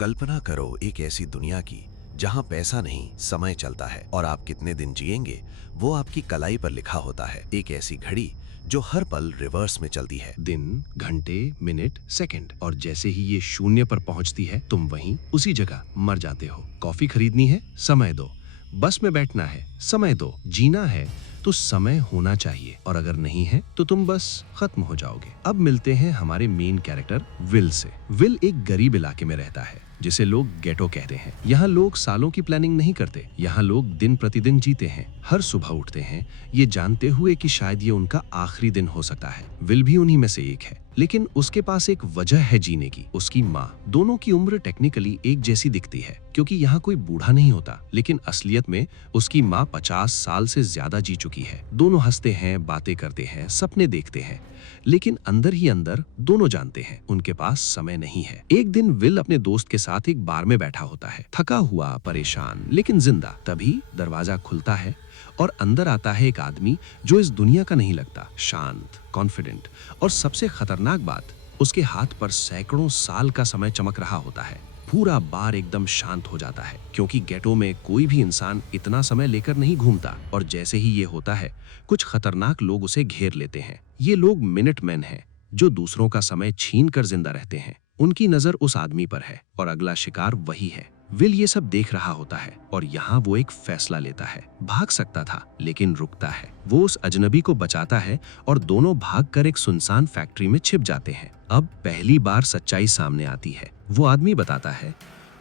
कल्पना करो एक ऐसी दुनिया की जहां पैसा नहीं समय चलता है और आप कितने दिन जिएंगे वो आपकी कलाई पर लिखा होता है। एक ऐसी घड़ी जो हर पल रिवर्स में चलती है। दिन, घंटे, मिनट, सेकंड और जैसे ही ये शून्य पर पहुंचती है तुम वहीं उसी जगह मर जाते हो। कॉफी खरीदनी है, समय दो। बस में बैठना है, समय दो। जीना है तो समय होना चाहिए और अगर नहीं है तो तुम बस खत्म हो जाओगे। अब मिलते हैं हमारे main character will say. Will एक गरीब इलाके में रहता है जिसे लोग गेटो कहते हैं। यहाँ लोग सालों की प्लानिंग नहीं करते। यहाँ लोग दिन प्रतिदिन जीते हैं। हर सुबह उठते हैं ये जानते हुए कि शायद ये उनका आखिरी दिन हो सकता है। विल भी उन्हीं में से एक है, लेकिन उसके पास एक वजह है जीने की, उसकी माँ। दोनों की उम्र टेक्निकली एक जैसी दिखती है क्योंकि यहाँ कोई बूढ़ा नहीं होता, लेकिन असलियत में उसकी माँ 50 साल से ज्यादा जी चुकी है। दोनों हंसते हैं, बातें करते हैं, सपने देखते हैं, लेकिन अंदर ही अंदर दोनों जानते हैं उनके पास समय नहीं है। एक दिन विल अपने दोस्त के साथ एक बार में बैठा होता है, थका हुआ, परेशान लेकिन जिंदा। तभी दरवाजा खुलता है और अंदर आता है एक आदमी जो इस दुनिया का नहीं लगता। शांत, कॉन्फिडेंट और सबसे खतरनाक बात, उसके हाथ पर सैकड़ों साल का समय चमक रहा होता है। पूरा बार एकदम शांत हो जाता है क्योंकि गेटो में कोई भी इंसान इतना समय लेकर नहीं घूमता। और जैसे ही ये होता है कुछ खतरनाक लोग उसे घेर लेते हैं। ये लोग मिनट मैन हैं जो दूसरों का समय छीन कर जिंदा रहते हैं। उनकी नजर उस आदमी पर है और अगला शिकार वही है। विल ये सब देख रहा होता है और यहाँ वो एक फैसला लेता है। भाग सकता था लेकिन रुकता है। वो उस अजनबी को बचाता है और दोनों भागकर एक सुनसान फैक्ट्री में छिप जाते हैं। अब पहली बार सच्चाई सामने आती है। वो आदमी बताता है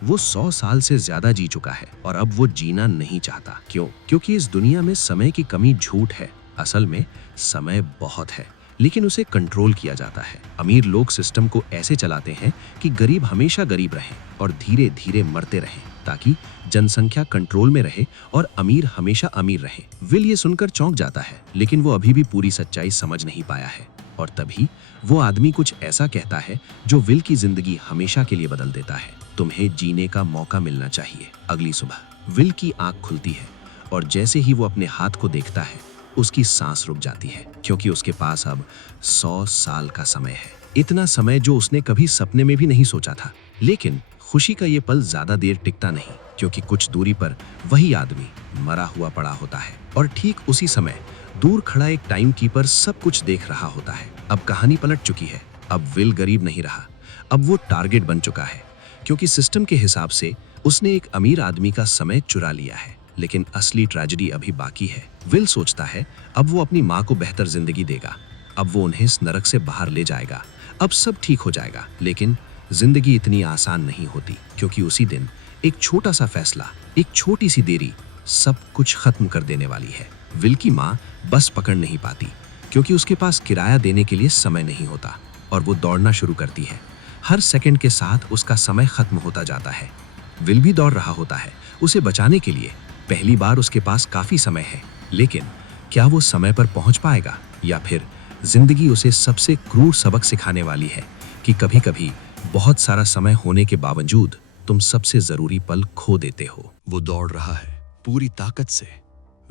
वो 100 साल से ज्यादा जी चुका है और अब वो जीना नहीं चाहता। क्यों? क्योंकि इस दुनिया में समय की कमी झूठ है। असल में समय बहुत है, लेकिन उसे कंट्रोल किया जाता है। अमीर लोग सिस्टम को ऐसे चलाते हैं कि गरीब हमेशा गरीब रहें और धीरे धीरे मरते रहें ताकि जनसंख्या कंट्रोल में रहे और अमीर हमेशा अमीर रहे। विल ये सुनकर चौंक जाता है, लेकिन वो अभी भी पूरी सच्चाई समझ नहीं पाया है। और तभी वो आदमी कुछ ऐसा कहता है जो विल की जिंदगी हमेशा के लिए बदल देता है। तुम्हें जीने का मौका मिलना चाहिए। अगली सुबह विल की आंख खुलती है और जैसे ही वो अपने हाथ को देखता है उसकी सांस रुक जाती है क्योंकि उसके पास अब 100 साल का समय है। इतना समय जो उसने कभी सपने में भी नहीं सोचा था। लेकिन खुशी का ये पल ज्यादा देर टिकता नहीं क्योंकि कुछ दूरी पर वही आदमी मरा हुआ पड़ा होता है और ठीक उसी समय दूर खड़ा एक टाइम कीपर सब कुछ देख रहा होता है। अब कहानी पलट चुकी है। अब विल गरीब नहीं रहा, अब वो टारगेट बन चुका है क्योंकि सिस्टम के हिसाब से उसने एक अमीर आदमी का समय चुरा लिया है। लेकिन असली ट्रेजेडी अभी बाकी है। विल सोचता है अब वो अपनी माँ को बेहतर जिंदगी देगा, अब वो उन्हें इस नरक से बाहर ले जाएगा, अब सब ठीक हो जाएगा। लेकिन जिंदगी इतनी आसान नहीं होती क्योंकि उसी दिन एक छोटा सा फैसला, एक छोटी सी देरी सब कुछ खत्म कर देने वाली है। विल की माँ बस पकड़ नहीं पाती क्योंकि उसके पास किराया देने के लिए समय नहीं होता और वो दौड़ना शुरू करती है। हर सेकंड के साथ उसका समय खत्म होता जाता है। विल भी दौड़ रहा होता है उसे बचाने के लिए। पहली बार उसके पास काफी समय है, लेकिन क्या वो समय पर पहुंच पाएगा या फिर जिंदगी उसे सबसे क्रूर सबक सिखाने वाली है कि कभी-कभी बहुत सारा समय होने के बावजूद तुम सबसे जरूरी पल खो देते हो। वो दौड़ रहा है पूरी ताकत से।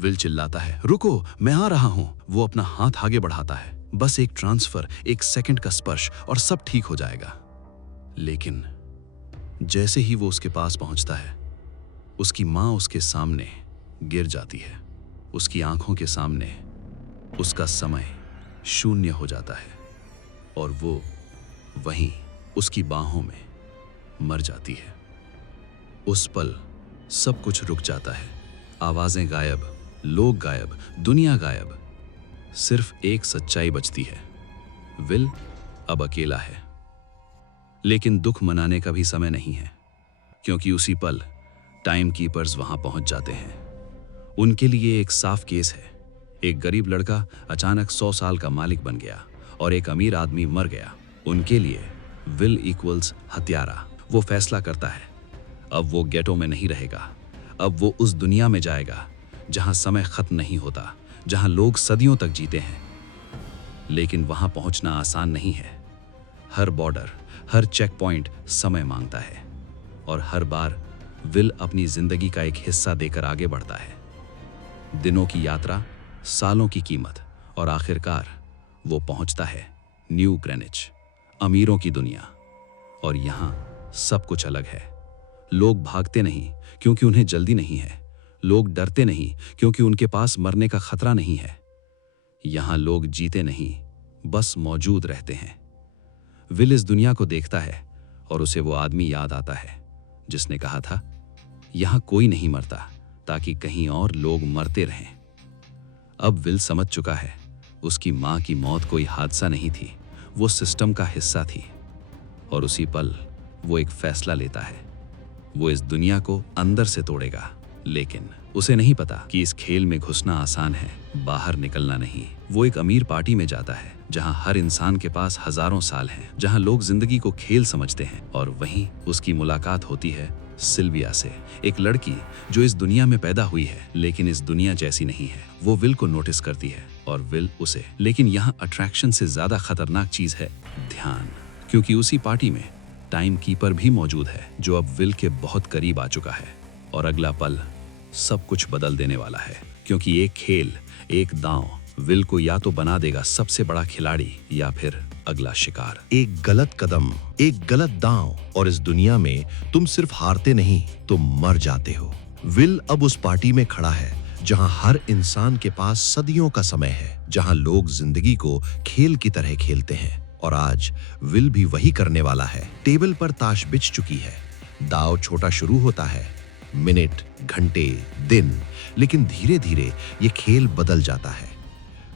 विल चिल्लाता है, रुको, मैं आ रहा हूं। वो अपना हाथ आगे बढ़ाता है, बस एक ट्रांसफर, एक सेकंड का स्पर्श और सब ठीक हो जाएगा। लेकिन जैसे ही वो उसके पास पहुंचता है उसकी माँ उसके सामने गिर जाती है। उसकी आंखों के सामने उसका समय शून्य हो जाता है और वो वहीं उसकी बाहों में मर जाती है। उस पल सब कुछ रुक जाता है। आवाजें गायब, लोग गायब, दुनिया गायब। सिर्फ एक सच्चाई बचती है, विल अब अकेला है। लेकिन दुख मनाने का भी समय नहीं है क्योंकि उसी पल टाइम कीपर्स वहां पहुंच जाते हैं। उनके लिए एक साफ केस है। एक गरीब लड़का अचानक 100 साल का मालिक बन गया और एक अमीर आदमी मर गया। उनके लिए विल इक्वल्स हत्यारा। वो फैसला करता है अब वो गेटो में नहीं रहेगा, अब वो उस दुनिया में जाएगा जहां समय खत्म नहीं होता, जहां लोग सदियों तक जीते हैं। लेकिन वहां पहुंचना आसान नहीं है। हर बॉर्डर, हर चेक पॉइंट समय मांगता है और हर बार विल अपनी जिंदगी का एक हिस्सा देकर आगे बढ़ता है। दिनों की यात्रा, सालों की कीमत और आखिरकार वो पहुंचता है न्यू ग्रेनिच, अमीरों की दुनिया। और यहाँ सब कुछ अलग है। लोग भागते नहीं क्योंकि उन्हें जल्दी नहीं है, लोग डरते नहीं क्योंकि उनके पास मरने का खतरा नहीं है। यहां लोग जीते नहीं, बस मौजूद रहते हैं। विल इस दुनिया को देखता है और उसे वो आदमी याद आता है जिसने कहा था, यहां कोई नहीं मरता ताकि कहीं और लोग मरते रहें। अब विल समझ चुका है, उसकी मां की मौत कोई हादसा नहीं थी, वो सिस्टम का हिस्सा थी। और उसी पल वो एक फैसला लेता है, वो इस दुनिया को अंदर से तोड़ेगा। लेकिन उसे नहीं पता कि इस खेल में घुसना आसान है, बाहर निकलना नहीं। वो एक अमीर पार्टी में जाता है जहां हर इंसान के पास हजारों साल हैं, जहां लोग जिंदगी को खेल समझते हैं। और वहीं उसकी मुलाकात होती है सिल्विया से, एक लड़की जो इस दुनिया में पैदा हुई है लेकिन इस दुनिया जैसी नहीं है। वो विल को नोटिस करती है और विल उसे। लेकिन यहाँ अट्रैक्शन से ज्यादा खतरनाक चीज है ध्यान, क्योंकि उसी पार्टी में टाइम कीपर भी मौजूद है जो अब विल के बहुत करीब आ चुका है। और अगला पल सब कुछ बदल देने वाला है, क्योंकि एक खेल, एक दांव विल को या तो बना देगा सबसे बड़ा खिलाड़ी या फिर अगला शिकार। एक गलत कदम, एक गलत दांव, और इस दुनिया में तुम सिर्फ हारते नहीं, तुम मर जाते हो। विल अब उस पार्टी में खड़ा है जहां हर इंसान के पास सदियों का समय है, जहां लोग जिंदगी को खेल की तरह खेलते हैं। और आज विल भी वही करने वाला है। टेबल पर ताश बिछ चुकी है, दांव छोटा शुरू होता है, मिनट, घंटे, दिन, लेकिन धीरे धीरे ये खेल बदल जाता है।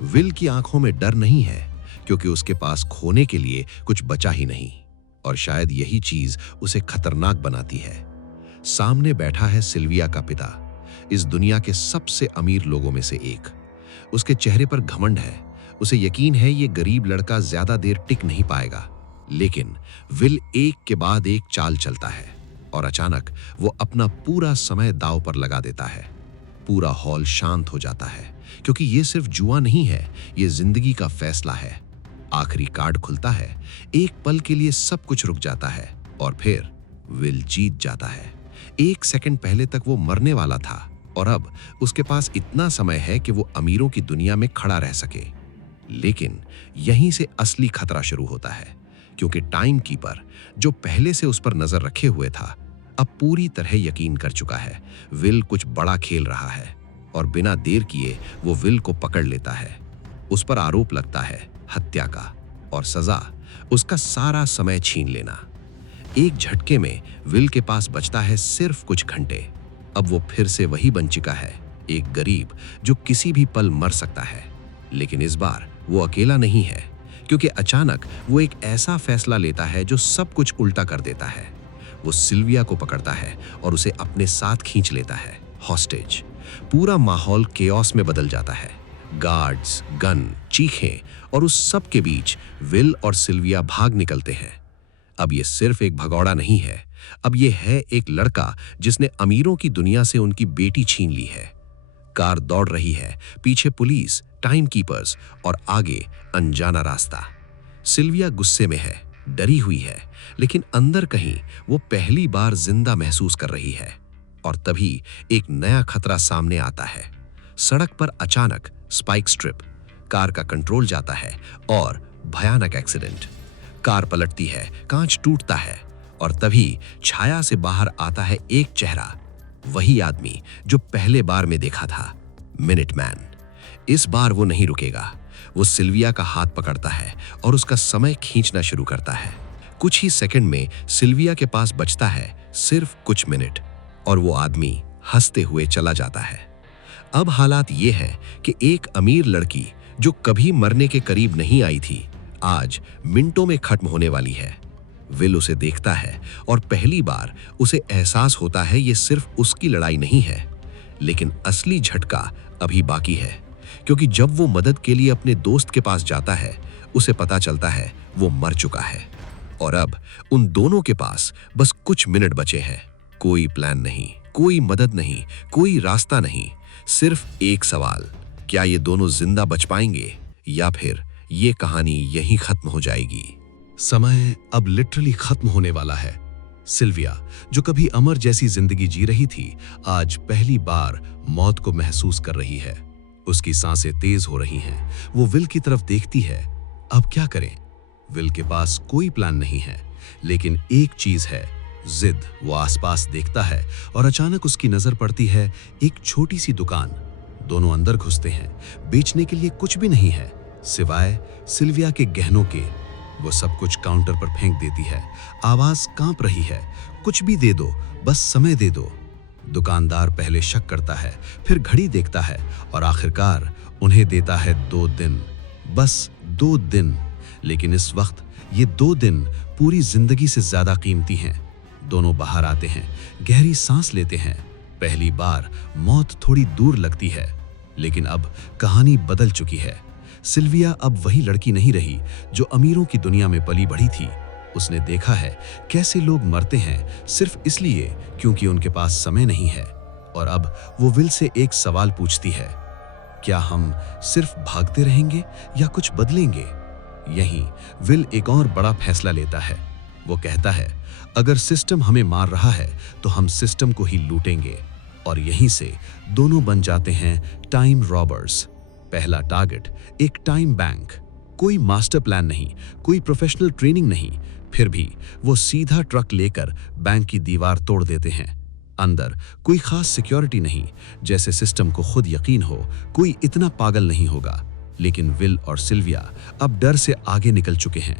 विल की आंखों में डर नहीं है, क्योंकि उसके पास खोने के लिए कुछ बचा ही नहीं। और शायद यही चीज उसे खतरनाक बनाती है। सामने बैठा है सिल्विया का पिता, इस दुनिया के सबसे अमीर लोगों में से एक। उसके चेहरे पर घमंड है, उसे यकीन है ये गरीब लड़का ज्यादा देर टिक नहीं पाएगा। लेकिन विल एक के बाद एक चाल चलता है और अचानक वो अपना पूरा समय दांव पर लगा देता है। पूरा हॉल शांत हो जाता है, क्योंकि ये सिर्फ जुआ नहीं है, ये जिंदगी का फैसला है। आखिरी कार्ड खुलता है, एक पल के लिए सब कुछ रुक जाता है और फिर विल जीत जाता है। एक सेकंड पहले तक वो मरने वाला था और अब उसके पास इतना समय है कि वो अमीरों की दुनिया में खड़ा रह सके। लेकिन यहीं से असली खतरा शुरू होता है, क्योंकि टाइम कीपर जो पहले से उस पर नजर रखे हुए था, अब पूरी तरह यकीन कर चुका है विल कुछ बड़ा खेल रहा है। और बिना देर किए वो विल को पकड़ लेता है। उस पर आरोप लगता है हत्या का, और सजा उसका सारा समय छीन लेना। एक झटके में विल के पास बचता है सिर्फ कुछ घंटे। अब वो फिर से वही बन चुका है, एक गरीब जो किसी भी पल मर सकता है। लेकिन इस बार वो अकेला नहीं है, क्योंकि अचानक वो एक ऐसा फैसला लेता है जो सब कुछ उल्टा कर देता है। वो सिल्विया को पकड़ता है और उसे अपने साथ खींच लेता है, हॉस्टेज। पूरा माहौल केओस में बदल जाता है। गार्ड्स, गन, चीखें, और उस सब के बीच विल और सिल्विया भाग निकलते हैं। अब ये सिर्फ एक भगौड़ा नहीं है, अब ये है एक लड़का जिसने अमीरों की दुनिया से उनकी बेटी छीन ली है। कार दौड़ रही है, पीछे पुलिस, टाइम कीपर्स और आगे अनजाना रास्ता। सिल्विया गुस्से में है, डरी हुई है, लेकिन अंदर कहीं वो पहली बार जिंदा महसूस कर रही है। और तभी एक नया खतरा सामने आता है। सड़क पर अचानक स्पाइक स्ट्रिप, कार का कंट्रोल जाता है और भयानक एक्सीडेंट। कार पलटती है, कांच टूटता है और तभी छाया से बाहर आता है एक चेहरा, वही आदमी जो पहले बार में देखा था, मिनटमैन। इस बार वो नहीं रुकेगा। वो सिल्विया का हाथ पकड़ता है और उसका समय खींचना शुरू करता है। कुछ ही सेकंड में सिल्विया के पास बचता है सिर्फ कुछ मिनट, और वो आदमी हंसते हुए चला जाता है। अब हालात ये है कि एक अमीर लड़की जो कभी मरने के करीब नहीं आई थी, आज मिनटों में खत्म होने वाली है। विल उसे देखता है और पहली बार उसे एहसास होता है ये सिर्फ उसकी लड़ाई नहीं है, लेकिन असली झटका अभी बाकी है। क्योंकि जब वो मदद के लिए अपने दोस्त के पास जाता है, उसे पता चलता है वो मर चुका है। और अब उन दोनों के पास बस कुछ मिनट बचे हैं। कोई प्लान नहीं, कोई मदद नहीं, कोई रास्ता नहीं, सिर्फ एक सवाल, क्या ये दोनों जिंदा बच पाएंगे या फिर ये कहानी यहीं खत्म हो जाएगी। समय अब लिटरली खत्म होने वाला है। सिल्विया, जो कभी अमर जैसी जिंदगी जी रही थी, आज पहली बार मौत को महसूस कर रही है। उसकी सांसें तेज हो रही हैं। वो विल की तरफ देखती है। अब क्या करें? विल के पास कोई प्लान नहीं है, लेकिन एक चीज है, जिद। वो आसपास देखता है और अचानक उसकी नजर पड़ती है एक छोटी सी दुकान। दोनों अंदर घुसते हैं। बेचने के लिए कुछ भी नहीं है सिवाय सिल्विया के गहनों के। वो सब कुछ काउंटर पर फेंक देती है। आवाज कांप रही है, कुछ भी दे दो, बस समय दे दो। दुकानदार पहले शक करता है, फिर घड़ी देखता है और आखिरकार उन्हें देता है 2 दिन, बस 2 दिन। लेकिन इस वक्त ये 2 दिन पूरी जिंदगी से ज्यादा कीमती हैं। दोनों बाहर आते हैं, गहरी सांस लेते हैं। पहली बार मौत थोड़ी दूर लगती है, लेकिन अब कहानी बदल चुकी है। सिल्विया अब वही लड़की नहीं रही जो अमीरों की दुनिया में पली बढ़ी थी। उसने देखा है कैसे लोग मरते हैं सिर्फ इसलिए क्योंकि उनके पास समय नहीं है। और अब वो विल से एक सवाल पूछती है, क्या हम सिर्फ भागते रहेंगे या कुछ बदलेंगे? यहीं विल एक और बड़ा फैसला लेता है। वो कहता है, अगर सिस्टम हमें मार रहा है तो हम सिस्टम को ही लूटेंगे। और यहीं से दोनों बन जाते हैं टाइम रॉबर्स। पहला टारगेट एक टाइम बैंक। कोई मास्टर प्लान नहीं, कोई प्रोफेशनल ट्रेनिंग नहीं, फिर भी वो सीधा ट्रक लेकर बैंक की दीवार तोड़ देते हैं। अंदर कोई खास सिक्योरिटी नहीं, जैसे सिस्टम को खुद यकीन हो कोई इतना पागल नहीं होगा। लेकिन विल और सिल्विया अब डर से आगे निकल चुके हैं।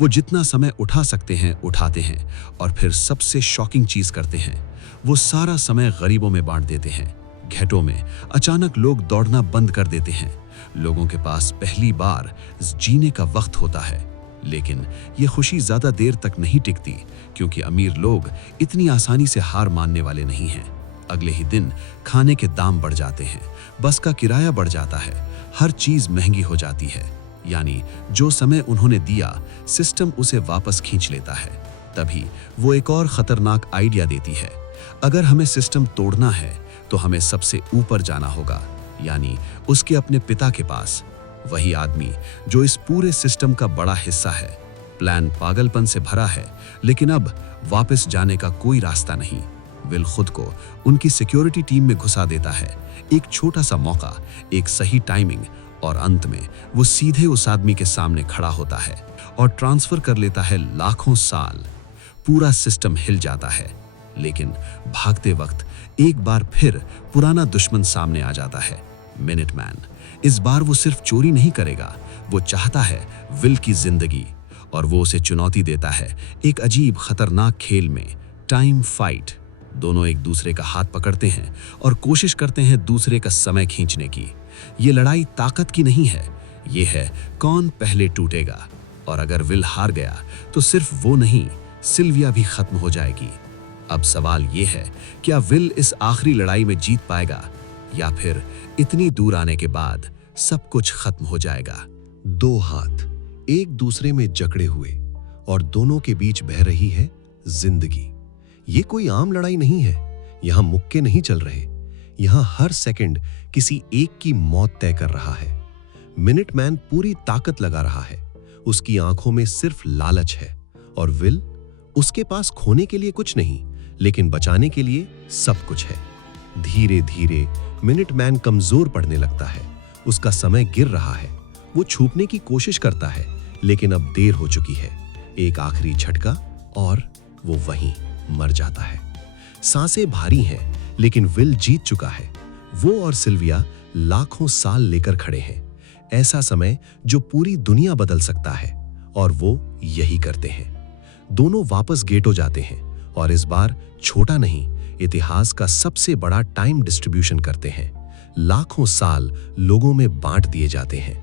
वो जितना समय उठा सकते हैं उठाते हैं और फिर सबसे शॉकिंग चीज करते हैं, वो सारा समय गरीबों में बांट देते हैं। घेटों में अचानक लोग दौड़ना बंद कर देते हैं। लोगों के पास पहली बार जीने का वक्त होता है। लेकिन ये खुशी ज्यादा देर तक नहीं टिकती, क्योंकि अमीर लोग इतनी आसानी से हार मानने वाले नहीं हैं। अगले ही दिन खाने के दाम बढ़ जाते हैं, बस का किराया बढ़ जाता है, हर चीज महंगी हो जाती है। यानी जो समय उन्होंने दिया सिस्टम उसे वापस खींच लेता है। तभी वो एक और खतरनाक आइडिया देती है, अगर हमें सिस्टम तोड़ना है तो हमें सबसे ऊपर जाना होगा, यानी उसके अपने पिता के पास। वही आदमी जो इस पूरे सिस्टम का बड़ा हिस्सा है। प्लान पागलपन से भरा है, लेकिन अब वापस जाने का कोई रास्ता नहीं। विल खुद को उनकी सिक्योरिटी टीम में घुसा देता है। एक छोटा सा मौका, एक सही टाइमिंग, और अंत में वो सीधे उस आदमी के सामने खड़ा होता है और ट्रांसफर कर लेता है लाखों साल। पूरा सिस्टम हिल जाता है। लेकिन भागते वक्त एक बार फिर पुराना दुश्मन सामने आ जाता है, मिनटमैन। इस बार वो सिर्फ चोरी नहीं करेगा, वो चाहता है विल की जिंदगी। और वो उसे चुनौती देता है एक अजीब खतरनाक खेल में, टाइम फाइट। दोनों एक दूसरे का हाथ पकड़ते हैं और कोशिश करते हैं दूसरे का समय खींचने की। ये लड़ाई ताकत की नहीं है, ये है कौन पहले टूटेगा। और अगर विल हार गया तो सिर्फ वो नहीं, सिल्विया भी खत्म हो जाएगी। अब सवाल ये है, क्या विल इस आखिरी लड़ाई में जीत पाएगा, या फिर इतनी दूर आने के बाद सब कुछ खत्म हो जाएगा? 2 हाथ एक दूसरे में जकड़े हुए और दोनों के बीच बह रही है जिंदगी। ये कोई आम लड़ाई नहीं है। यहां मुक्के नहीं चल रहे, यहां हर सेकंड किसी एक की मौत तय कर रहा है। मिनटमैन पूरी ताकत लगा रहा है, उसकी आंखों में सिर्फ लालच है। और विल, उसके पास खोने के लिए कुछ नहीं, लेकिन बचाने के लिए सब कुछ है। धीरे धीरे मिनटमैन कमजोर पड़ने लगता है, उसका समय गिर रहा है। वो छुपने की कोशिश करता है, लेकिन अब देर हो चुकी है। एक आखिरी झटका और वो वहीं मर जाता है। सांसें भारी हैं, लेकिन विल जीत चुका है। वो और सिल्विया लाखों साल लेकर खड़े हैं, ऐसा समय जो पूरी दुनिया बदल सकता है, और वो यही करते हैं। दोनों वापस गेटो जाते हैं और इस बार छोटा नहीं, इतिहास का सबसे बड़ा टाइम डिस्ट्रीब्यूशन करते हैं। लाखों साल लोगों में बांट दिए जाते हैं।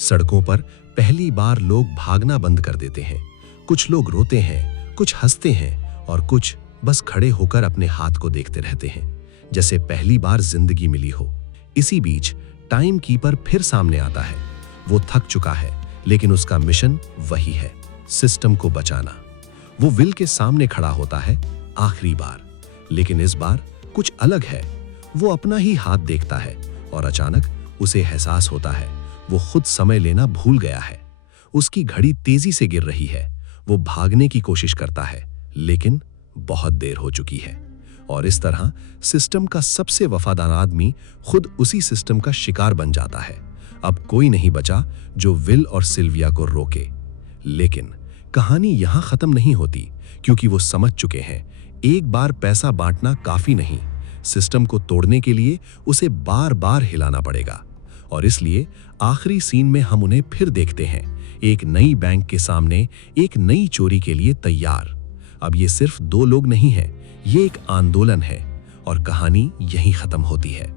सड़कों पर पहली बार लोग भागना बंद कर देते हैं। कुछ लोग रोते हैं, कुछ हंसते हैं और कुछ बस खड़े होकर अपने हाथ को देखते रहते हैं, जैसे पहली बार जिंदगी मिली हो। इसी बीच टाइम कीपर फिर सामने आता है। वो थक चुका है, लेकिन उसका मिशन वही है, सिस्टम को बचाना। वो विल के सामने खड़ा होता है आखिरी बार, लेकिन इस बार कुछ अलग है। वो अपना ही हाथ देखता है और अचानक उसे एहसास होता है वो खुद समय लेना भूल गया है। उसकी घड़ी तेजी से गिर रही है। वो भागने की कोशिश करता है, लेकिन बहुत देर हो चुकी है। और इस तरह सिस्टम का सबसे वफादार आदमी खुद उसी सिस्टम का शिकार बन जाता है। अब कोई नहीं बचा जो विल और सिल्विया को रोके। लेकिन कहानी यहां खत्म नहीं होती, क्योंकि वो समझ चुके हैं एक बार पैसा बांटना काफी नहीं, सिस्टम को तोड़ने के लिए उसे बार बार हिलाना पड़ेगा। और इसलिए आखिरी सीन में हम उन्हें फिर देखते हैं, एक नई बैंक के सामने एक नई चोरी के लिए तैयार। अब ये सिर्फ दो लोग नहीं हैं, ये एक आंदोलन है और कहानी यहीं खत्म होती है।